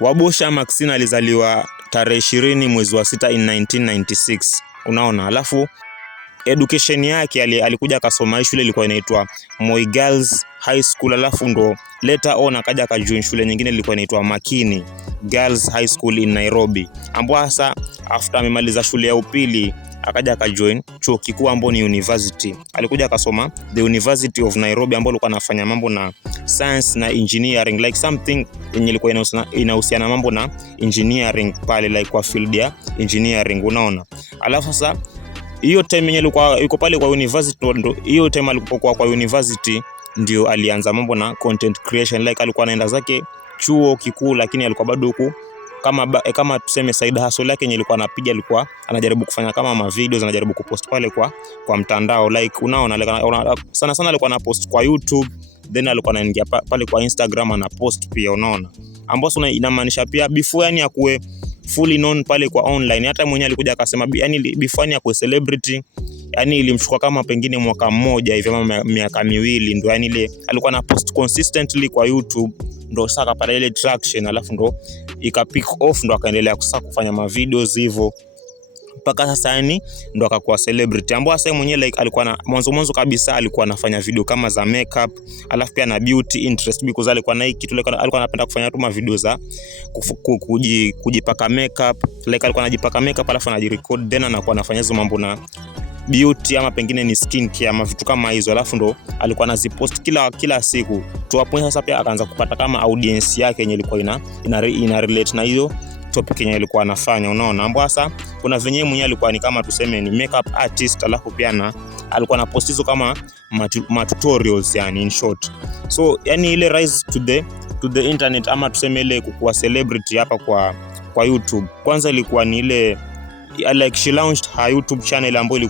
Wabosha Maxine alizaliwa tarehe 20 mwezi wa 6 in 1996. Unaona, alafu education yake alikuja akasoma shule ilikuwa inaitwa Moi Girls High School, alafu ndo later on akaja akajoin shule nyingine ilikuwa inaitwa Makini Girls High School in Nairobi, ambapo sasa after amemaliza shule ya upili akaja akajoin chuo kikuu ambapo ni university. Alikuja akasoma the University of Nairobi ambapo alikuwa anafanya mambo na science na engineering, like something yenye ilikuwa inahusiana mambo na engineering pale, like kwa field ya engineering, unaona. Alafu sasa hiyo time yenye alikuwa yuko pale kwa university, ndo hiyo time alipokuwa kwa university ndio alianza mambo na content creation, like alikuwa anaenda zake chuo kikuu lakini alikuwa bado huku kama tuseme side hustle yake yenye alikuwa anapiga, alikuwa anajaribu kufanya kama ma videos, anajaribu kupost pale kwa mtandao, like unaona, sana alikuwa anapost kwa YouTube, then alikuwa anaingia pale kwa Instagram ana post pia, unaona, ambapo inamaanisha pia before yani akuwe fully known pale kwa online. Hata mwenyewe alikuja akasema yani before yani akuwe celebrity yani ilimchukua kama pengine mwaka mmoja hivi ama miaka miwili, ndo yani ile alikuwa na post consistently kwa YouTube, ndo sasa akapata ile traction, alafu ndo ika pick off, ndo akaendelea kufanya ma videos hivyo mpaka sasa yani ndo akakuwa celebrity, ambapo sasa mwenyewe like alikuwa na mwanzo kabisa alikuwa anafanya video kama za makeup, alafu pia na beauty interest, because alikuwa na hiki kitu, alikuwa anapenda kufanya tu ma video za kujipaka makeup, like alikuwa anajipaka makeup alafu anajirecord, then anakuwa anafanya hizo mambo na beauty ama pengine ni skin care ama vitu kama hizo, alafu ndo alikuwa anazipost kila siku tu. Hapo sasa pia akaanza kupata kama audience yake yenye ilikuwa ina relate na hiyo topic yenye alikuwa anafanya, unaona. Ambapo sasa kuna venye mwenyewe alikuwa ni kama tuseme ni makeup artist, alafu pia alikuwa na post hizo kama tutorials, yani in short. So yani ile rise to the internet ama tuseme ile kuwa celebrity hapa kwa YouTube, kwanza ilikuwa ni ile like she launched her YouTube channel ambayo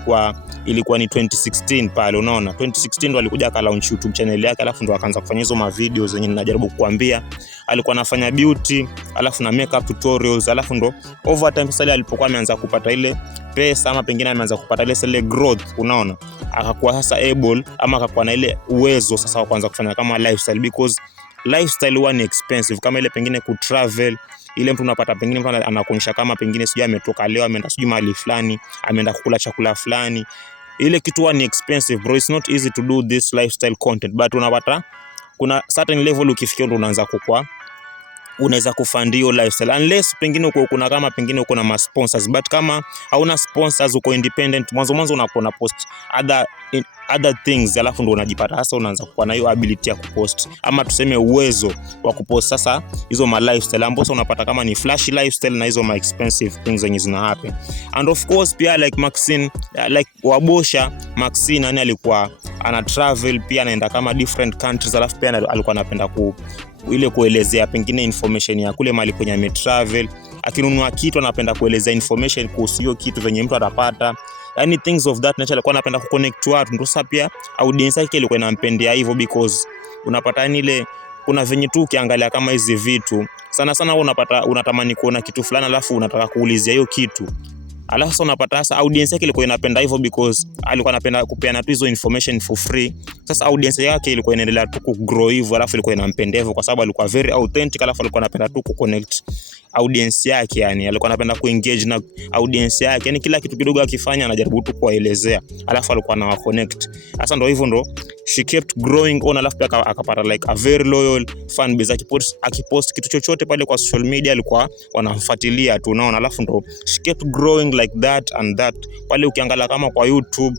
ilikuwa ni 2016 pale, unaona. 2016 ndo alikuja aka launch YouTube channel yake, alafu ndo akaanza kufanya hizo ma videos zenye ninajaribu kukuambia. Alikuwa anafanya beauty alafu na makeup tutorials, alafu ndo over time sasa alipokuwa ameanza kupata ile pesa ama pengine ameanza kupata ile growth, unaona, akakuwa sasa able ama akakuwa na ile uwezo sasa wa kuanza kufanya kama lifestyle, because lifestyle huwa ni expensive. Kama ile pengine ku travel, ile mtu unapata pengine mtu anakuonyesha kama pengine sijui ametoka leo ameenda sijui mahali fulani, ameenda kukula chakula fulani, ile kitu huwa ni expensive bro. It's not easy to do this lifestyle content, but unapata kuna certain level ukifikia ndo unaanza unaweza kufund hiyo lifestyle, unless pengine kuna kama pengine uko na sponsors, but kama hauna sponsors, uko independent, mwanzo unakuwa na post other things, alafu ndo unajipata sasa unaanza kuwa na hiyo ability ya kupost ama tuseme uwezo wa kupost sasa hizo ma lifestyle, ambapo unapata kama ni flashy lifestyle na hizo ma expensive things zenye zina happen. And of course pia like Maxine, like Wabosha Maxine, yani alikuwa ana travel pia, anaenda kama different countries, alafu pia alikuwa anapenda ile kuelezea pengine information ya kule mahali kwenye ametravel. Akinunua kitu anapenda kuelezea information kuhusu hiyo kitu venye mtu atapata, yani things of that nature. Alikuwa anapenda kuconnect watu, ndio sasa pia audience yake ilikuwa inampendea hivyo, because unapata ni ile kuna venye tu ukiangalia kama hizi vitu sana unapata unatamani kuona kitu fulani, alafu unataka kuulizia hiyo kitu, alafu sasa unapata sasa audience yake ilikuwa inapenda hivyo, because alikuwa anapenda kupeana tu hizo information for free. Sasa audience yake ilikuwa inaendelea tu kugrow hivyo, alafu ilikuwa inampenda hivyo kwa sababu alikuwa very authentic, alafu alikuwa anapenda tu kuconnect audience yake, yani alikuwa anapenda kuengage na audience yake, yani kila kitu kidogo akifanya anajaribu tu kuwaelezea, alafu alikuwa na connect. Sasa ndio hivyo ndo she kept growing on, alafu pia akapata like a very loyal fan base. Akipost kitu chochote pale kwa social media alikuwa wanamfuatilia tu, unaona, alafu ndo she kept growing like that and that. Pale ukiangalia kama kwa YouTube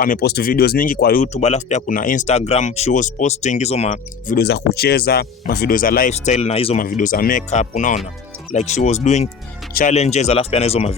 amepost videos nyingi kwa YouTube, alafu pia kuna Instagram, she was posting hizo ma video za kucheza, ma video za lifestyle na hizo ma video za makeup, unaona, like she was doing challenges, alafu pia na hizo ma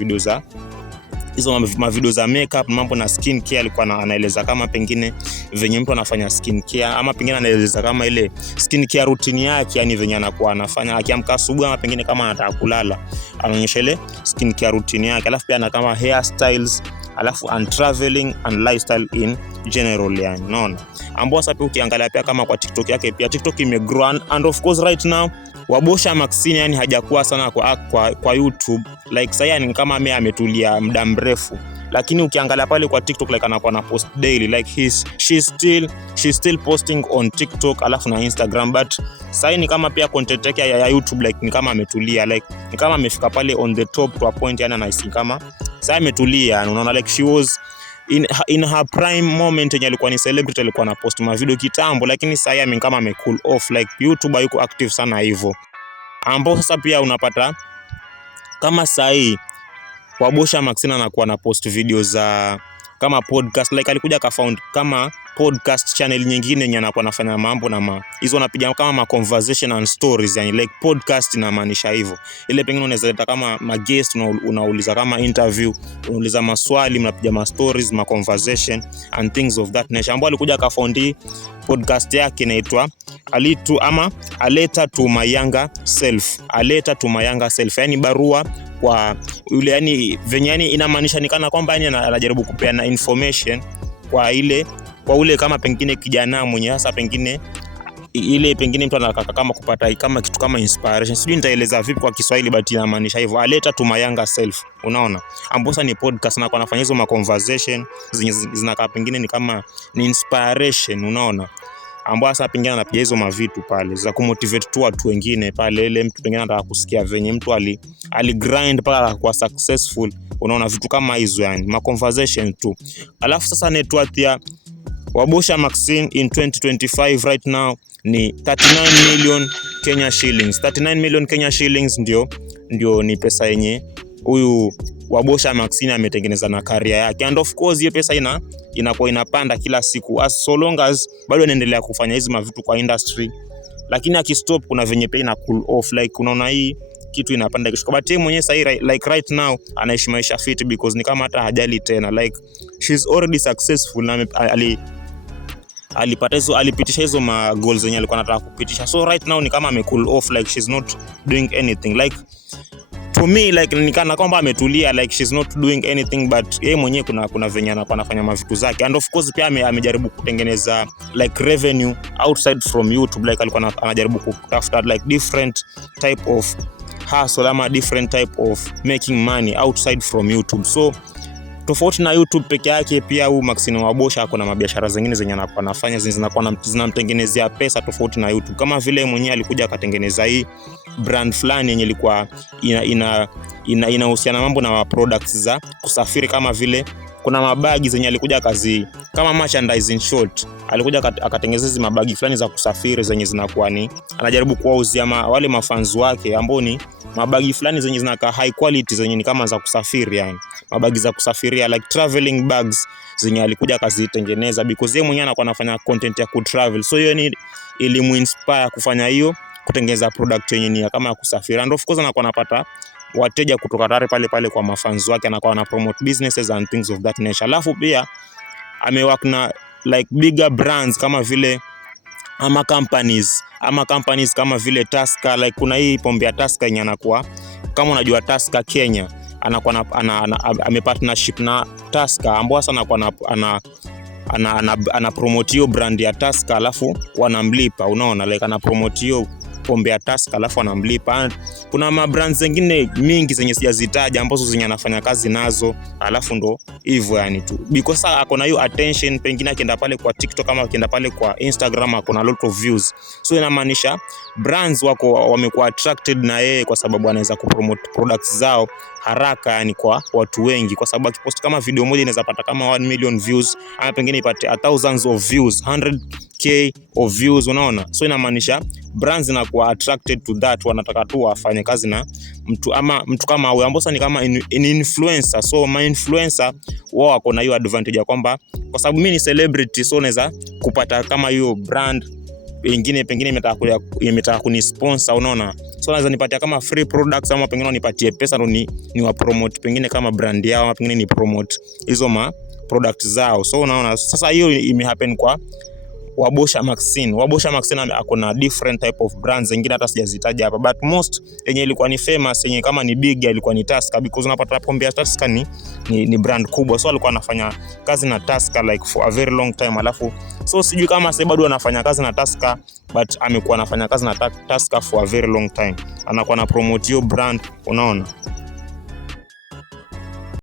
video za makeup, mambo na skin care. Alikuwa anaeleza kama pengine venye mtu anafanya skin care, ama pengine anaeleza kama ile skin care routine yake, yani venye anakuwa anafanya akiamka asubuhi, ama pengine kama anataka kulala anaonyesha ile skin care routine yake, alafu pia ana kama hairstyles, alafu and traveling and lifestyle in general, yani unaona. Ambapo sasa pia ukiangalia pia kama kwa TikTok yake, pia TikTok imegrow, and of course right now Wabosha Maxine yani hajakuwa sana kwa YouTube, like sasa yani kama ametulia muda mrefu, lakini ukiangalia pale kwa TikTok like anakuwa na post daily, like she's still posting on TikTok alafu na Instagram, but sasa ni kama pia content yake ya YouTube like ni kama ametulia, like ni kama amefika pale on the top to a point, yani anahisi kama sasa ametulia, unaona, like she was in her prime moment yenye alikuwa ni celebrity, alikuwa na post ma video kitambo, lakini sasa yeye kama ame cool off, like YouTube hayuko active sana hivyo, ambao sasa pia unapata kama sasa Wabosha Maxine anakuwa na post video za kama podcast, like alikuja ka found kama podcast channel nyingine yenye anakuwa anafanya mambo na hizo anapiga kama ma conversation and stories, yani like podcast inamaanisha hivyo. Ile pengine unaweza leta kama ma guest, unauliza kama interview, unauliza maswali, mnapiga ma stories, ma conversation and things of that nature. Ambapo alikuja ka found podcast yake inaitwa A Letter to My Younger Self. A Letter to My Younger Self, yani barua kwa yule, yani venye yani inamaanisha ni kana kwamba yani anajaribu kupeana information kwa ule kama pengine kijana mwenye hasa pengine ile pengine mtu anataka kama kupata kama kitu kama inspiration, sijui nitaeleza vipi kwa Kiswahili, but inamaanisha hivyo, A Letter to My Younger Self, unaona. Ambosa ni podcast na anafanya hizo ma conversation zenye zinakaa pengine ni kama ni inspiration, unaona, ambao sasa pengine anapiga hizo mavitu pale za kumotivate tu watu wengine pale, ile mtu pengine anataka kusikia venye mtu ali grind pale kwa successful, unaona, vitu kama hizo, yani ma conversation tu. Alafu sasa net worth ya Wabosha Maxine in 2025 right now ni 39 million Kenya shillings. 39 million Kenya shillings ndio ni pesa yenye huyu Wabosha Maxine ametengeneza na career yake, and of course hiyo pesa inakuwa inapanda kila siku as so long as bado anaendelea kufanya hizo mavitu kwa industry, lakini akistop kuna venye pia ina cool off, like unaona hii kitu inapanda kishuka, but yeye mwenyewe sasa like right now anaishi maisha fit because ni kama hata hajali tena, like she's already successful na alipitisha hizo ma goals zenye alikuwa anataka kupitisha, so right now ni kama ame cool off, like she's not doing anything, like to me like nikana kwamba ametulia, like she's not doing anything, but yeye mwenyewe kuna venye anakuwa anafanya mavitu zake, and of course pia amejaribu kutengeneza like revenue outside from YouTube, like alikuwa anajaribu kutafuta like different type of hustle ama different type of making money outside from YouTube. So tofauti na YouTube peke yake, pia huyu Maxine Wabosha ako na mabiashara zingine zenye anakuwa anafanya zinamtengenezea pesa tofauti na YouTube, kama vile mwenyewe alikuja akatengeneza hii brand fulani yenye ilikuwa inahusiana mambo na products za kusafiri, kama vile kuna mabagi zenye alikuja kazi kama merchandise in short, alikuja akatengeneza hizo mabagi fulani za kusafiri zenye zinakuwa ni anajaribu kuwauzia wale mafans wake, ambao ni mabagi fulani zenye zinakaa high quality zenye ni kama za kusafiri, yani mabagi za kusafiria like traveling bags zenye alikuja akazitengeneza because yeye mwenyewe anakuwa anafanya content ya kutravel, so hiyo ni ilimuinspire kufanya hiyo, kutengeneza product yenye ni kama ya kusafiri, and of course anakuwa anapata wateja kutoka tare pale kwa mafans wake, anakuwa ana promote businesses and things of that nature. Alafu pia amework na like bigger brands kama vile ama companies kama vile Tusker, like kuna hii pombe ya Tusker yenye anakuwa kama unajua Tusker Kenya, anakuwa ame partnership na Tusker, ambao sana anakuwa ana promote hiyo brand ya Tusker, alafu wanamlipa, unaona, like ana promote hiyo pombe ya Tusker alafu anamlipa. Kuna ma brands zingine mingi zenye sijazitaja ambazo zenye anafanya kazi nazo, alafu ndo hivyo yani tu because ako na hiyo attention, pengine akienda pale kwa TikTok kama akienda pale kwa Instagram ako na lot of views, so inamaanisha brands wako wamekuwa attracted na yeye kwa sababu anaweza kupromote products zao haraka, yani kwa watu wengi, kwa sababu akipost kama video moja inaweza pata kama 1 million views ama pengine ipate thousands of views, 100k of views, unaona. So inamaanisha brands zinakuwa attracted to that, wanataka tu wafanye kazi na mtu kama huyo ambaye ni kama influencer. So my influencer wao wako na hiyo advantage ya kwamba kwa sababu mimi ni celebrity, so naweza kupata kama hiyo brand pengine imetaka kunisponsor, unaona. So naweza nipatia kama free products ama pengine nipatie pesa ndo ni wa promote pengine kama brand yao ama pengine ni promote hizo ma products zao. So unaona sasa hiyo imehappen kwa Wabosha Maxine. Wabosha Maxine ako na different type of brands zingine hata sijazitaja hapa, but most yenye ilikuwa ni famous yenye kama ni big ilikuwa ni Tusker, because unapata pombe ya Tusker ni brand kubwa, so alikuwa anafanya kazi na Tusker like for a very long time. Alafu so sijui kama sasa bado anafanya kazi na Tusker, but amekuwa anafanya kazi na Tusker for a very long time, anakuwa na promote hiyo brand, unaona.